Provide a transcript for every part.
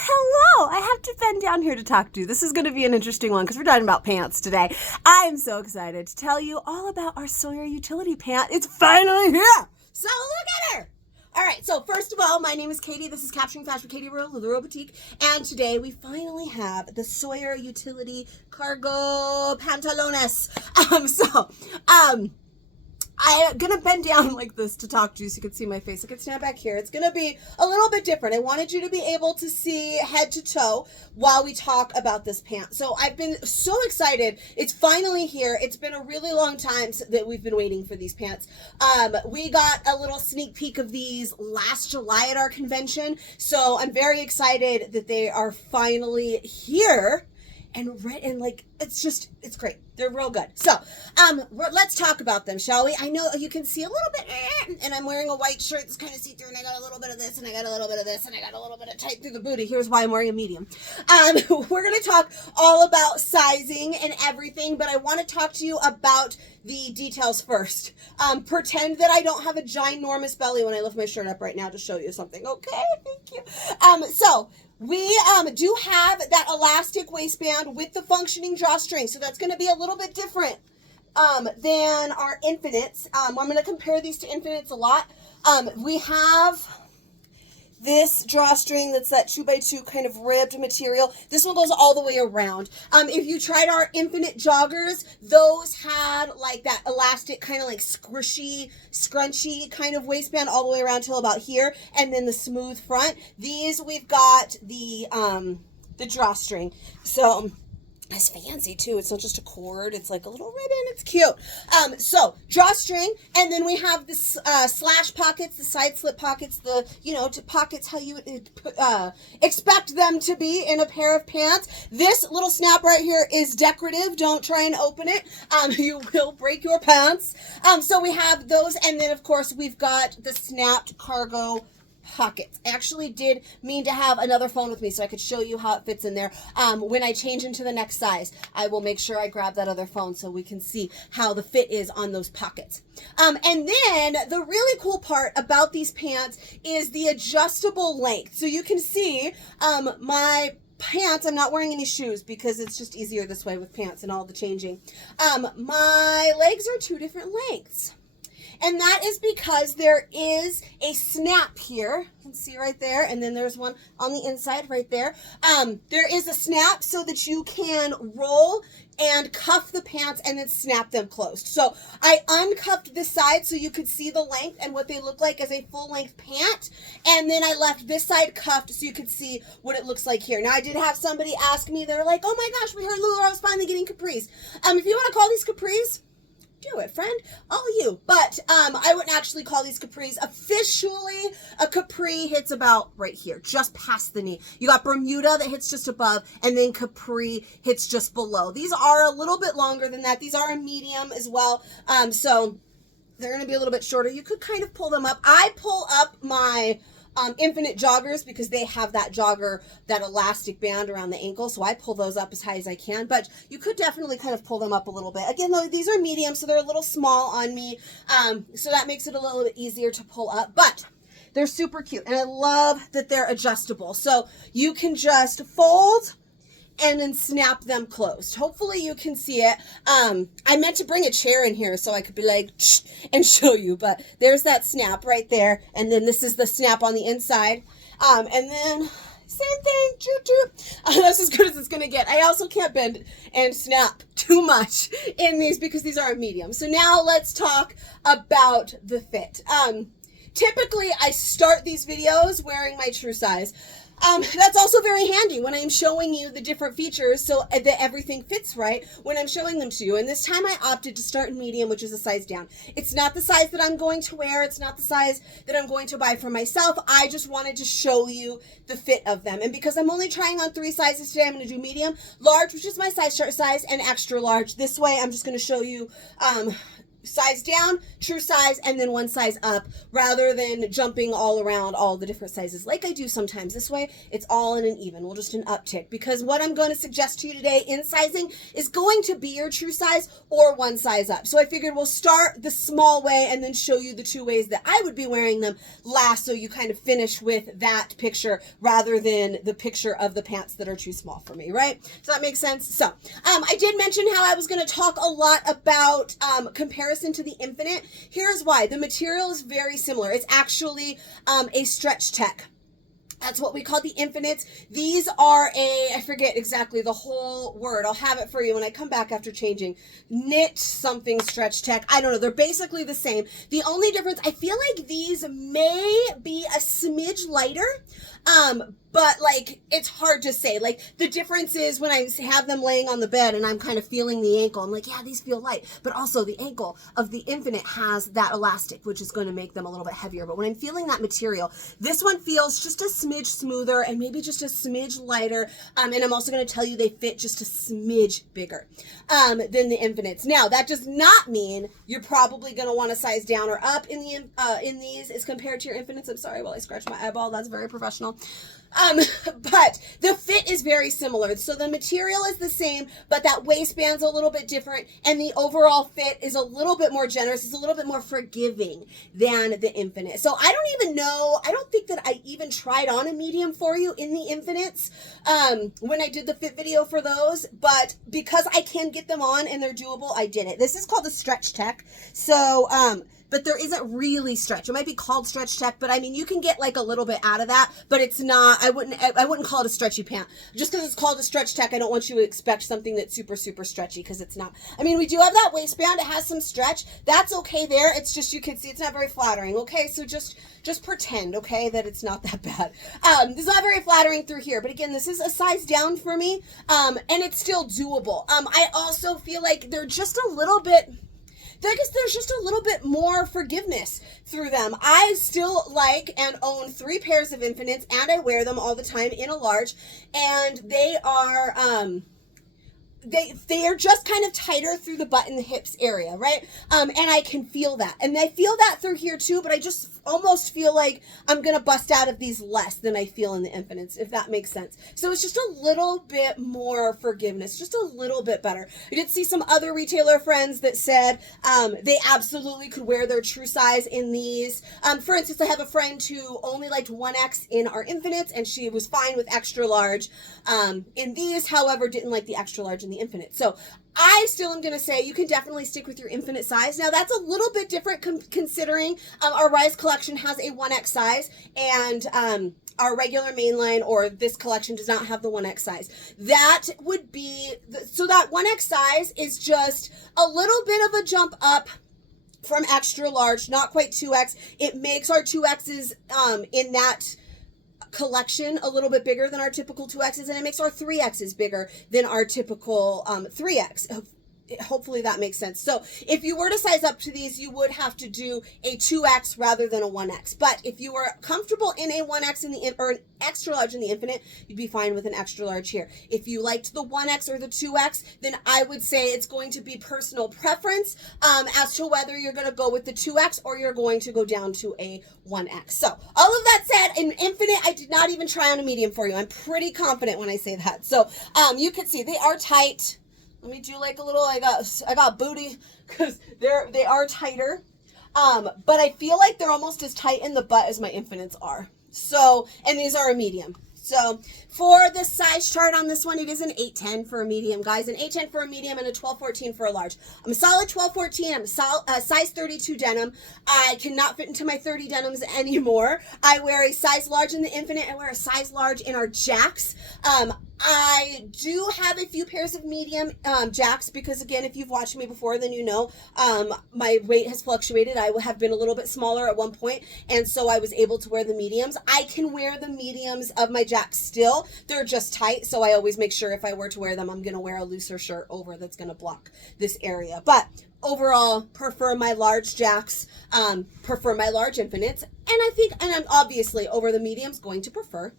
Hello. I have to bend down here to talk to you. This is going to be an interesting one because we're talking about pants today. I am so excited to tell you all about our Sawyer Utility Pant. It's finally here. So look at her. All right, so first of all, my name is Katie. This is Capturing Fashion with Katie Royal, the Royal Boutique. And today we finally have the Sawyer Utility Cargo Pantalones. I'm going to bend down like this to talk to you so you can see my face. I can stand back here. It's going to be a little bit different. I wanted you to be able to see head to toe while we talk about this pant. So I've been so excited. It's finally here. It's been a really long time that we've been waiting for these pants. We got a little sneak peek of these last July at our convention. So I'm very excited that they are finally here. And it's great. They're real good. So, let's talk about them, shall we? I know you can see a little bit, and I'm wearing a white shirt that's kind of see-through, and I got a little bit of this, and I got a little bit of this, and I got a little bit of tight through the booty. Here's why I'm wearing a medium. We're going to talk all about sizing and everything, but I want to talk to you about the details first. Pretend that I don't have a ginormous belly when I lift my shirt up right now to show you something. Okay, thank you. We do have that elastic waistband with the functioning drawstring, so that's going to be a little bit different than our infinites. I'm going to compare these to infinites a lot. We have this drawstring that's that 2x2 kind of ribbed material. This one goes all the way around. If you tried our infinite joggers, those had like that elastic kind of like squishy, scrunchy kind of waistband all the way around till about here, and then the smooth front. These we've got the drawstring. So it's fancy too. It's not just a cord. It's like a little ribbon. It's cute. So drawstring, and then we have this slash pockets, the side slip pockets, to pockets how you would expect them to be in a pair of pants. This little snap right here is decorative. Don't try and open it. You will break your pants. So we have those, and then of course we've got the snapped cargo pockets. I actually did mean to have another phone with me so I could show you how it fits in there. When I change into the next size, I will make sure I grab that other phone so we can see how the fit is on those pockets. And then the really cool part about these pants is the adjustable length. So you can see my pants, I'm not wearing any shoes because it's just easier this way with pants and all the changing. My legs are two different lengths. And that is because there is a snap here. You can see right there. And then there's one on the inside right there. There is a snap so that you can roll and cuff the pants and then snap them closed. So I uncuffed this side so you could see the length and what they look like as a full length pant. And then I left this side cuffed so you could see what it looks like here. Now I did have somebody ask me, they're like, oh my gosh, we heard Lula's finally getting capris. If you want to call these capris, do it, friend. All you. But I wouldn't actually call these capris. Officially, a capri hits about right here, just past the knee. You got Bermuda that hits just above, and then capri hits just below. These are a little bit longer than that. These are a medium as well. So they're going to be a little bit shorter. You could kind of pull them up. I pull up my infinite joggers because they have that jogger, that elastic band around the ankle, so I pull those up as high as I can, but you could definitely kind of pull them up a little bit. Again, though, these are medium, so they're a little small on me, so that makes it a little bit easier to pull up, but they're super cute, and I love that they're adjustable, so you can just fold and then snap them closed. Hopefully you can see it. I meant to bring a chair in here so I could be like, and show you, but there's that snap right there. And then this is the snap on the inside. And then same thing, that's as good as it's gonna get. I also can't bend and snap too much in these because these are a medium. So now let's talk about the fit. Typically I start these videos wearing my true size. That's also very handy when I'm showing you the different features so that everything fits right when I'm showing them to you. And this time I opted to start in medium, which is a size down. It's not the size that I'm going to wear. It's not the size that I'm going to buy for myself. I just wanted to show you the fit of them. And because I'm only trying on 3 sizes today, I'm going to do medium, large, which is my size, shirt size, and extra large. This way, I'm just going to show you size down, true size, and then one size up, rather than jumping all around all the different sizes like I do sometimes. This way, it's all in an even. We'll just an uptick, because what I'm going to suggest to you today in sizing is going to be your true size or one size up. So I figured we'll start the small way and then show you the two ways that I would be wearing them last, so you kind of finish with that picture rather than the picture of the pants that are too small for me, right? So that makes sense. So I did mention how I was going to talk a lot about comparison to the Infinite. Here's why. The material is very similar. It's actually a stretch tech. That's what we call the Infinites. These are I forget exactly the whole word. I'll have it for you when I come back after changing. Knit something stretch tech. I don't know. They're basically the same. The only difference, I feel like these may be a smidge lighter, but like it's hard to say. Like the difference is when I have them laying on the bed and I'm kind of feeling the ankle, I'm like, yeah, these feel light. But also the ankle of the Infinite has that elastic, which is going to make them a little bit heavier. But when I'm feeling that material, this one feels just a smidge smoother and maybe just a smidge lighter. And I'm also going to tell you they fit just a smidge bigger than the Infinites. Now, that does not mean you're probably going to want to size down or up in these as compared to your Infinites. I'm sorry while I scratch my eyeball. That's very professional. But the fit is very similar. So the material is the same, but that waistband's a little bit different, and the overall fit is a little bit more generous. It's a little bit more forgiving than the Infinite. So I don't even know, I don't think that I even tried on a medium for you in the Infinites when I did the fit video for those, but because I can get them on and they're doable, I did it. This is called a stretch tech. So, but there isn't really stretch. It might be called stretch tech, but I mean, you can get like a little bit out of that, but it's not, I wouldn't call it a stretchy pant. Just because it's called a stretch tech, I don't want you to expect something that's super, super stretchy, because it's not. I mean, we do have that waistband. It has some stretch. That's okay there. It's just, you can see it's not very flattering. Okay. So just pretend, okay, that it's not that bad. It's not very flattering through here, but again, this is a size down for me. And it's still doable. I also feel like they're just a little bit, I guess there's just a little bit more forgiveness through them. I still like and own 3 pairs of Infinites, and I wear them all the time in a large, and they are they are just kind of tighter through the butt and the hips area, right? And I can feel that. And I feel that through here too, but I just almost feel like I'm going to bust out of these less than I feel in the Infinites, if that makes sense. So it's just a little bit more forgiveness, just a little bit better. I did see some other retailer friends that said they absolutely could wear their true size in these. For instance, I have a friend who only liked 1X in our Infinites, and she was fine with extra large in these, however, didn't like the extra large in the Infinite. So I still am going to say you can definitely stick with your Infinite size. Now that's a little bit different considering our Rise collection has a 1X size, and our regular mainline or this collection does not have the 1X size. That would be, so that 1X size is just a little bit of a jump up from extra large, not quite 2X. It makes our 2Xs in that collection a little bit bigger than our typical 2Xs, and it makes our 3Xs bigger than our typical 3X. Hopefully that makes sense. So if you were to size up to these, you would have to do a 2X rather than a 1X. But if you were comfortable in a 1X in the, or an extra large in the Infinite, you'd be fine with an extra large here. If you liked the 1X or the 2X, then I would say it's going to be personal preference as to whether you're going to go with the 2X or you're going to go down to a 1X. So all of that said, in Infinite, I did not even try on a medium for you. I'm pretty confident when I say that. So you can see they are tight. Let me do like a little, I got booty, because they are tighter. But I feel like they're almost as tight in the butt as my Infinites are. So, and these are a medium. So for the size chart on this one, it is an 8'10" for a medium, guys. An 8'10" for a medium and a 12'14" for a large. I'm a solid 12'14". I'm a size 32 denim. I cannot fit into my 30 denims anymore. I wear a size large in the Infinite. I wear a size large in our Jacks. I do have a few pairs of medium Jacks because, again, if you've watched me before, then you know my weight has fluctuated. I have been a little bit smaller at one point, and so I was able to wear the mediums. I can wear the mediums of my Jacks still. They're just tight, so I always make sure if I were to wear them, I'm going to wear a looser shirt over that's going to block this area. But overall, prefer my large Jacks, prefer my large Infinites, and I'm obviously over the mediums going to prefer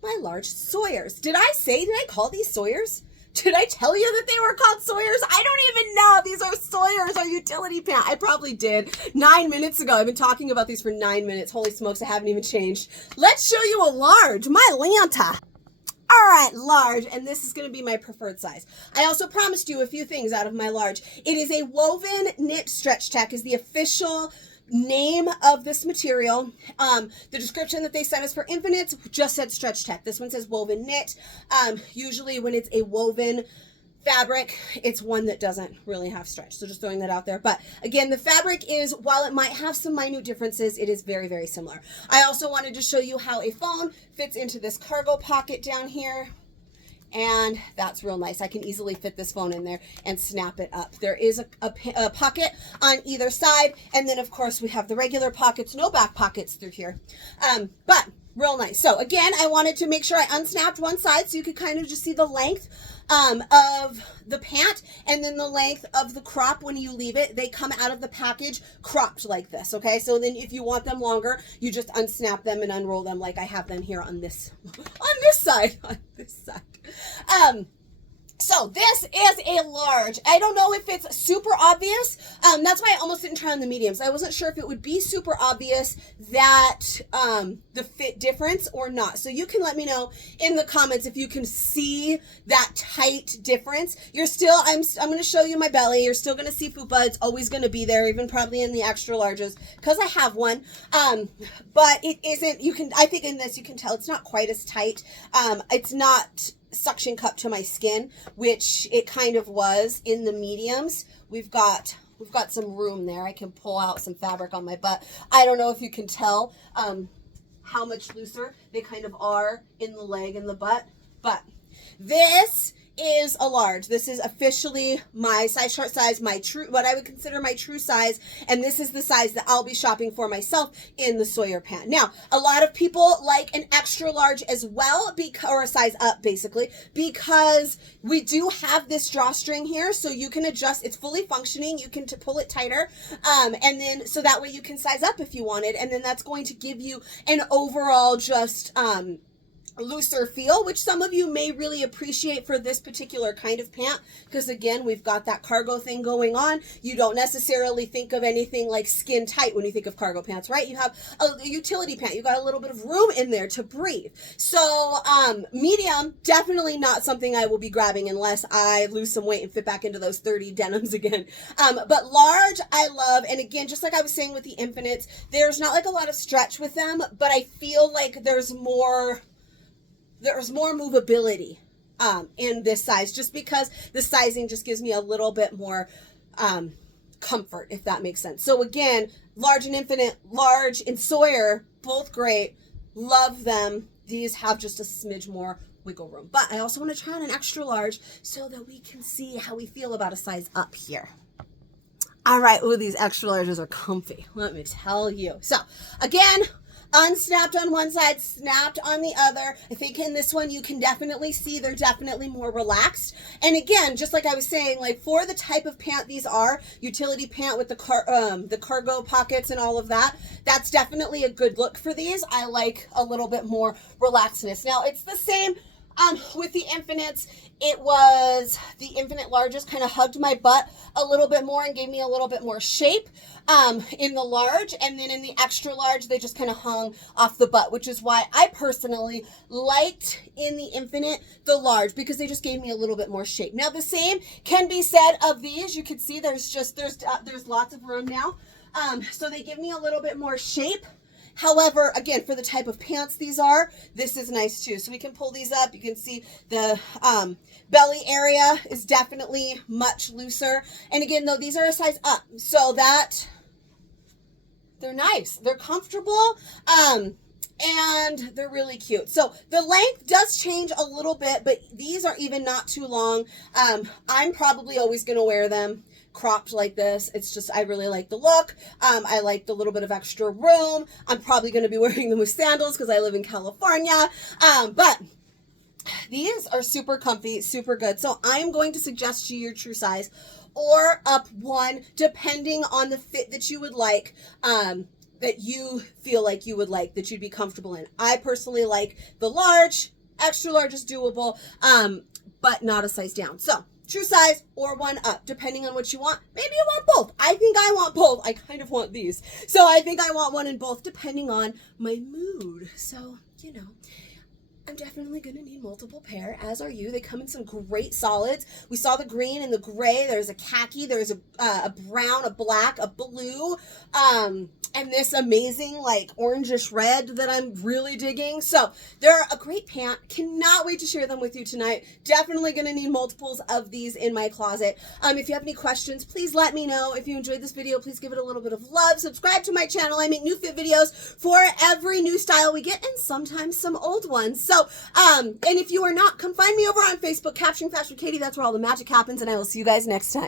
my large Sawyers. Did I call these Sawyers? Did I tell you that they were called Sawyers? I don't even know. These are Sawyers, our utility pant. I probably did 9 minutes ago. I've been talking about these for 9 minutes. Holy smokes, I haven't even changed. Let's show you a large, my Lanta. All right, large, and this is going to be my preferred size. I also promised you a few things out of my large. It is a woven knit stretch tech is the official name of this material. The description that they sent us for infinites just said stretch tech. This one says woven knit. Usually when it's a woven fabric, it's one that doesn't really have stretch. So just throwing that out there. But again, the fabric is, while it might have some minute differences, it is very, very similar. I also wanted to show you how a phone fits into this cargo pocket down here. And that's real nice. I can easily fit this phone in there and snap it up. There is a pocket on either side. And then of course we have the regular pockets, no back pockets through here. But real nice. So again, I wanted to make sure I unsnapped one side so you could kind of just see the length of the pant and then the length of the crop when you leave it. They come out of the package cropped like this, okay? So then if you want them longer, you just unsnap them and unroll them like I have them here on this side. So this is a large. I don't know if it's super obvious. That's why I almost didn't try on the mediums. I wasn't sure if it would be super obvious that the fit difference or not. So you can let me know in the comments if you can see that tight difference. You're still, I'm going to show you my belly. You're still going to see fupa. It's always going to be there, even probably in the extra larges because I have one. But it isn't, I think in this you can tell it's not quite as tight. It's not suction cup to my skin, which it kind of was in the mediums. We've got some room there. I can pull out some fabric on my butt. I don't know if you can tell how much looser they kind of are in the leg and the butt, but this is a large. This is officially my size chart size, what I would consider my true size, and this is the size that I'll be shopping for myself in the Sawyer pant. Now, a lot of people like an extra large as well, or a size up basically, because we do have this drawstring here, so you can adjust. It's fully functioning. You can pull it tighter, and then so that way you can size up if you wanted, and then that's going to give you an overall just looser feel, which some of you may really appreciate for this particular kind of pant, because again, we've got that cargo thing going on. You don't necessarily think of anything like skin tight when you think of cargo pants, right? You have a utility pant. You got a little bit of room in there to breathe. So medium, definitely not something I will be grabbing unless I lose some weight and fit back into those 30 denims again. But large, I love, and again, just like I was saying with the infinites, there's not like a lot of stretch with them, but I feel like there's more movability in this size, just because the sizing just gives me a little bit more comfort, if that makes sense. So again, large and infinite, large and Sawyer, both great. Love them. These have just a smidge more wiggle room. But I also want to try on an extra large so that we can see how we feel about a size up here. All right. Ooh, these extra larges are comfy. Let me tell you. So again, unsnapped on one side, snapped on the other. I think in this one you can definitely see they're definitely more relaxed. And again, just like I was saying, like for the type of pant these are, utility pant with the cargo pockets and all of that, that's definitely a good look for these. I like a little bit more relaxedness. Now it's the same with the infinites. It was the infinite larges kind of hugged my butt a little bit more and gave me a little bit more shape in the large, and then in the extra large they just kind of hung off the butt, which is why I personally liked in the infinite the large, because they just gave me a little bit more shape. Now the same can be said of these. You can see there's lots of room now, so they give me a little bit more shape. However, again, for the type of pants these are, this is nice too. So we can pull these up. You can see the belly area is definitely much looser. And again, though, these are a size up, so that they're nice. They're comfortable. And they're really cute. So the length does change a little bit, but these are even not too long. I'm probably always going to wear them cropped like this. It's just, I really like the look. I like the little bit of extra room. I'm probably going to be wearing them with sandals because I live in California. But these are super comfy, super good. So I'm going to suggest to you your true size or up one, depending on the fit that you would like, that you feel like you would like, that you'd be comfortable in. I personally like the large. Extra large is doable. but not a size down. So true size or one up, depending on what you want. Maybe you want both. I think I want both. I kind of want these. So I think I want one in both, depending on my mood. So, you know, I'm definitely going to need multiple pair, as are you. They come in some great solids. We saw the green and the gray. There's a khaki. There's a brown, a black, a blue, and this amazing like orangish red that I'm really digging. So they're a great pant. Cannot wait to share them with you tonight. Definitely going to need multiples of these in my closet. If you have any questions, please let me know. If you enjoyed this video, please give it a little bit of love. Subscribe to my channel. I make new fit videos for every new style we get, and sometimes some old ones. So, and if you are not, come find me over on Facebook, Capturing Fashion with Katie. That's where all the magic happens, and I will see you guys next time.